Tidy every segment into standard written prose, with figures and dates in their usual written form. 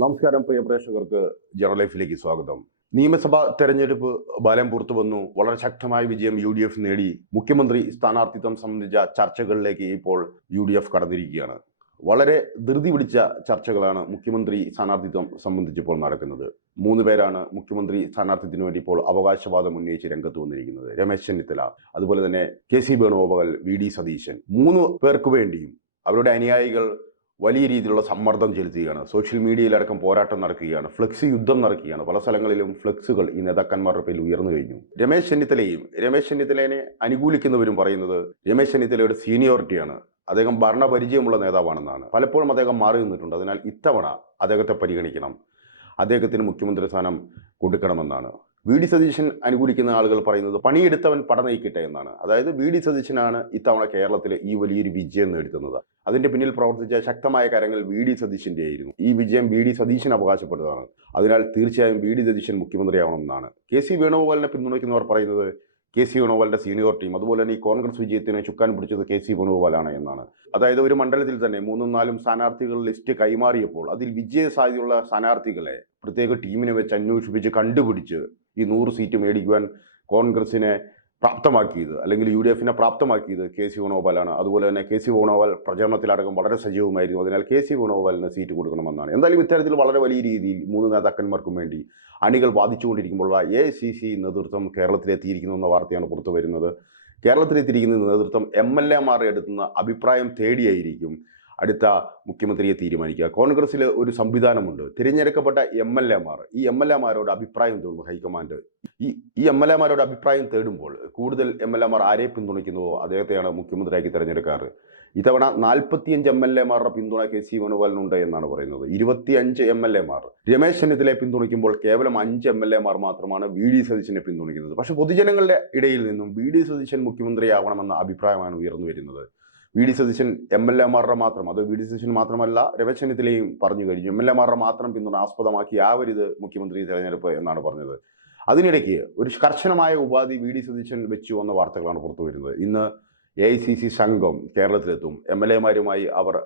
നമസ്കാരം പ്രിയ പ്രേക്ഷകർക്ക് ജനറൽ ലൈഫിലേക്ക് സ്വാഗതം. നിയമസഭാ തെരഞ്ഞെടുപ്പ് ഫലം പുറത്തു വന്നു. വളരെ ശക്തമായ വിജയം UDF നേടി. മുഖ്യമന്ത്രി സ്ഥാനാർത്ഥിത്വം സംബന്ധിച്ച ചർച്ചകളിലേക്ക് ഇപ്പോൾ UDF കടന്നിരിക്കുകയാണ്. വളരെ ധൃതി പിടിച്ച ചർച്ചകളാണ് മുഖ്യമന്ത്രി സ്ഥാനാർത്ഥിത്വം സംബന്ധിച്ചിപ്പോൾ നടക്കുന്നത്. 3 പേരാണ് മുഖ്യമന്ത്രി സ്ഥാനാർത്ഥിത്വത്തിന് വേണ്ടി ഇപ്പോൾ അവകാശവാദം ഉന്നയിച്ച് രംഗത്ത് വന്നിരിക്കുന്നത്. രമേശ് ചെന്നിത്തല, അതുപോലെ തന്നെ KC വേണുഗോപാൽ, VD സതീശൻ. 3 പേർക്ക് വേണ്ടിയും അവരുടെ അനുയായികൾ വലിയ രീതിയിലുള്ള സമ്മർദ്ദം ചെലുത്തുകയാണ്. സോഷ്യൽ മീഡിയയിലടക്കം പോരാട്ടം നടക്കുകയാണ്. ഫ്ലെക്സ് യുദ്ധം നടക്കുകയാണ്. പല സ്ഥലങ്ങളിലും ഫ്ലെക്സുകൾ ഈ നേതാക്കന്മാരുടെ പേരിൽ ഉയർന്നു കഴിഞ്ഞു. രമേശ് ചെന്നിത്തലയെ അനുകൂലിക്കുന്നവരും പറയുന്നത് രമേശ് ചെന്നിത്തലയുടെ സീനിയോറിറ്റിയാണ്, അദ്ദേഹം ഭരണപരിചയമുള്ള നേതാവാണെന്നാണ്. പലപ്പോഴും അദ്ദേഹം മാറി നിന്നിട്ടുണ്ട്. അതിനാൽ ഇത്തവണ അദ്ദേഹത്തെ പരിഗണിക്കണം, അദ്ദേഹത്തിന് മുഖ്യമന്ത്രി സ്ഥാനം കൊടുക്കണമെന്നാണ്. VD സതീശൻ അനുകൂലിക്കുന്ന ആളുകൾ പറയുന്നത് പണിയെടുത്തവൻ പട നയിക്കട്ടെ എന്നാണ്. അതായത് VD സതീശനാണ് ഇത്തവണ കേരളത്തിൽ ഈ വലിയൊരു വിജയം നേടുന്നത്. അതിന്റെ പിന്നിൽ പ്രവർത്തിച്ച ശക്തമായ കാര്യങ്ങൾ VD സതീശന്റെ ആയിരുന്നു. ഈ വിജയം VD സതീശൻ അവകാശപ്പെട്ടതാണ്. അതിനാൽ തീർച്ചയായും VD സതീശൻ മുഖ്യമന്ത്രിയാവണമെന്നാണ്. KC വേണുഗോപാലിനെ പിന്തുണയ്ക്കുന്നവർ പറയുന്നത് KC വേണുഗോപാലിന്റെ സീനിയോറിറ്റിയും അതുപോലെ തന്നെ ഈ കോൺഗ്രസ് വിജയത്തിന് ചുക്കാൻ പിടിച്ചത് KC വേണുഗോപാലാണ് എന്നാണ്. അതായത് ഒരു മണ്ഡലത്തിൽ തന്നെ 3-4 സ്ഥാനാർത്ഥികൾ ലിസ്റ്റ് കൈമാറിയപ്പോൾ അതിൽ വിജയ സാധ്യതയുള്ള സ്ഥാനാർത്ഥികളെ പ്രത്യേക ടീമിനെ വെച്ച് അന്വേഷിപ്പിച്ച് കണ്ടുപിടിച്ച് ഈ 100 സീറ്റ് മേടിക്കുവാൻ കോൺഗ്രസിനെ പ്രാപ്തമാക്കിയത് അല്ലെങ്കിൽ UDFനെ പ്രാപ്തമാക്കിയത് KC വേണുഗോപാലാണ്. അതുപോലെ തന്നെ KC വേണുഗോപാൽ പ്രചരണത്തിലടക്കം വളരെ സജീവമായിരുന്നു. അതിനാൽ KC വേണുഗോപാലിന് സീറ്റ് കൊടുക്കണമെന്നാണ്. എന്തായാലും ഇത്തരത്തിൽ വളരെ വലിയ രീതിയിൽ 3 നേതാക്കന്മാർക്കും വേണ്ടി അണികൾ വാദിച്ചുകൊണ്ടിരിക്കുമ്പോഴുള്ള AICC നേതൃത്വം കേരളത്തിലെത്തിയിരിക്കുന്നു എന്ന വാർത്തയാണ് പുറത്തു വരുന്നത്. കേരളത്തിലെത്തിയിരിക്കുന്ന നേതൃത്വം MLA-മാരുടെ അടുത്തുനിന്ന് അഭിപ്രായം തേടിയായിരിക്കും അടുത്ത മുഖ്യമന്ത്രിയെ തീരുമാനിക്കുക. കോൺഗ്രസ്സിൽ ഒരു സംവിധാനമുണ്ട്. തിരഞ്ഞെടുക്കപ്പെട്ട MLA-മാർ ഈ MLA-മാരോട് അഭിപ്രായം തേടും ഹൈക്കമാൻഡ്. ഈ MLA-മാരോട് അഭിപ്രായം തേടുമ്പോൾ കൂടുതൽ MLA-മാർ ആരെ പിന്തുണയ്ക്കുന്നുവോ അദ്ദേഹത്തെയാണ് മുഖ്യമന്ത്രിയാക്കി തിരഞ്ഞെടുക്കാറ്. ഇത്തവണ 45 MLA-മാരുടെ പിന്തുണ KC വേണുഗോപാലിനുണ്ട് എന്നാണ് പറയുന്നത്. 25 MLA-മാർ രമേശ് ചെന്നിത്തലയെ പിന്തുണയ്ക്കുമ്പോൾ കേവലം 5 MLA-മാർ മാത്രമാണ് VD സതീശനെ പിന്തുണയ്ക്കുന്നത്. പക്ഷെ പൊതുജനങ്ങളുടെ ഇടയിൽ നിന്നും VD സതീശൻ മുഖ്യമന്ത്രിയാവണമെന്ന അഭിപ്രായമാണ് ഉയർന്നു വരുന്നത്. VD സതീശൻ MLA-മാരുടെ മാത്രം, അത് VD സതീശൻ മാത്രമല്ല രമേശ് ചെന്നിത്തലയും പറഞ്ഞു കഴിഞ്ഞു, MLA-മാരുടെ മാത്രം പിന്തുണ ആസ്പദമാക്കി ആവരുത് മുഖ്യമന്ത്രി തെരഞ്ഞെടുപ്പ് എന്നാണ് പറഞ്ഞത്. അതിനിടയ്ക്ക് ഒരു കർശനമായ ഉപാധി VD സതീശൻ വെച്ചു വന്ന വാർത്തകളാണ് പുറത്തു വരുന്നത്. ഇന്ന് AICC സംഘം കേരളത്തിലെത്തും. MLA-മാരുമായി അവർ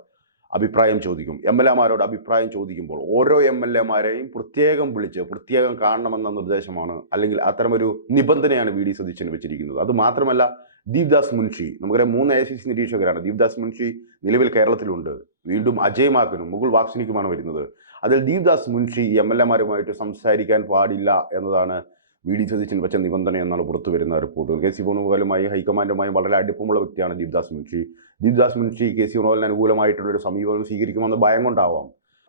അഭിപ്രായം ചോദിക്കും. MLA-മാരോട് അഭിപ്രായം ചോദിക്കുമ്പോൾ ഓരോ MLA-മാരെയും പ്രത്യേകം വിളിച്ച് പ്രത്യേകം കാണണമെന്ന നിർദ്ദേശമാണ്, അല്ലെങ്കിൽ അത്തരമൊരു നിബന്ധനയാണ് VD സതീശൻ വെച്ചിരിക്കുന്നത്. അത് മാത്രമല്ല, ദീപ്ദാസ് മുൻഷി, നമുക്കറിയാം 3 AICC നിരീക്ഷകരാണ്. ദീപ്ദാസ് മുൻഷി നിലവിൽ കേരളത്തിലുണ്ട്. വീണ്ടും അജയ് മാക്കനും മുകുൾ വാക്സിനിക്കുമാണ് വരുന്നത്. അതിൽ ദീപ്ദാസ് മുൻഷി MLA-മാരുമായിട്ട് സംസാരിക്കാൻ പാടില്ല എന്നതാണ് VD സതീശൻ വെച്ച നിബന്ധന എന്നാണ് പുറത്തു വരുന്ന റിപ്പോർട്ടുകൾ. KC വേണുഗോപാലുമായി ഹൈക്കമാൻഡുമായി വളരെ അടുപ്പമുള്ള വ്യക്തിയാണ് ദീപ്ദാസ് മുൻഷി. KC വേണുഗോപാലിന് അനുകൂലമായിട്ടുള്ളൊരു സമീപനം സ്വീകരിക്കുമെന്ന് ഭയം കൊണ്ടാവാം,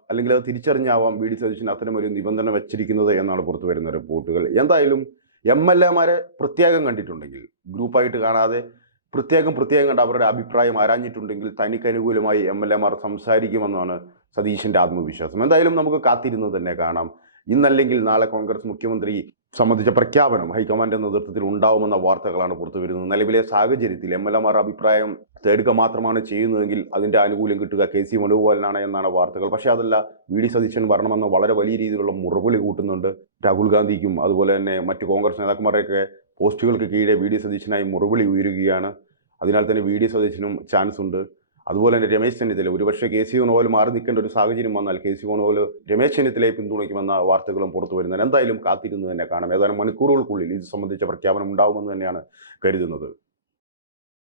അല്ലെങ്കിൽ അത് തിരിച്ചറിഞ്ഞാവാം VD സതീശൻ അത്തരമൊരു നിബന്ധന വെച്ചിരിക്കുന്നത് എന്നാണ് പുറത്തു വരുന്ന റിപ്പോർട്ടുകൾ. എന്തായാലും MLA-മാരെ പ്രത്യേകം കണ്ടിട്ടുണ്ടെങ്കിൽ, ഗ്രൂപ്പായിട്ട് കാണാതെ പ്രത്യേകം കണ്ട് അവരുടെ അഭിപ്രായം ആരാഞ്ഞിട്ടുണ്ടെങ്കിൽ തനിക്ക് അനുകൂലമായി MLA-മാർ സംസാരിക്കുമെന്നാണ് സതീശൻ്റെ ആത്മവിശ്വാസം. എന്തായാലും നമുക്ക് കാത്തിരുന്ന് തന്നെ കാണാം. ഇന്നല്ലെങ്കിൽ നാളെ കോൺഗ്രസ് മുഖ്യമന്ത്രി സംബന്ധിച്ച പ്രഖ്യാപനം ഹൈക്കമാൻഡ് നേതൃത്വത്തിൽ ഉണ്ടാവുമെന്ന വാർത്തകളാണ് പുറത്തു വരുന്നത്. നിലവിലെ സാഹചര്യത്തിൽ MLA-മാർ അഭിപ്രായം തേടുക മാത്രമാണ് ചെയ്യുന്നതെങ്കിൽ അതിൻ്റെ ആനുകൂല്യം കിട്ടുക KC വേണുഗോപാലിനാണ് എന്നാണ് വാർത്തകൾ. പക്ഷേ അതല്ല, VD സതീശൻ വരണമെന്ന് വളരെ വലിയ രീതിയിലുള്ള മുറവിളി കൂട്ടുന്നുണ്ട്. രാഹുൽ ഗാന്ധിക്കും അതുപോലെ തന്നെ മറ്റ് കോൺഗ്രസ് നേതാക്കന്മാരെയൊക്കെ പോസ്റ്റുകൾക്ക് കീഴെ VD സതീശനായി മുറവിളി ഉയരുകയാണ്. അതിനാൽ തന്നെ VD സതീശനും ചാൻസ് ഉണ്ട്. അതുപോലെ തന്നെ രമേശ് ചെന്നിത്തല, ഒരുപക്ഷെ KC വേണുഗോപാൽ മാറി നിൽക്കേണ്ട ഒരു സാഹചര്യം വന്നാൽ KC വേണുഗോപാൽ രമേശ് ചെന്നിത്തലയെ പിന്തുണയ്ക്കുമെന്ന വാർത്തകളും പുറത്തു വരുന്നത്. എന്തായാലും കാത്തിരുന്ന് തന്നെ കാണാം. ഏതാനും മണിക്കൂറുകൾക്കുള്ളിൽ ഇത് സംബന്ധിച്ച പ്രഖ്യാപനം ഉണ്ടാവുമെന്ന് തന്നെയാണ് കരുതുന്നത്.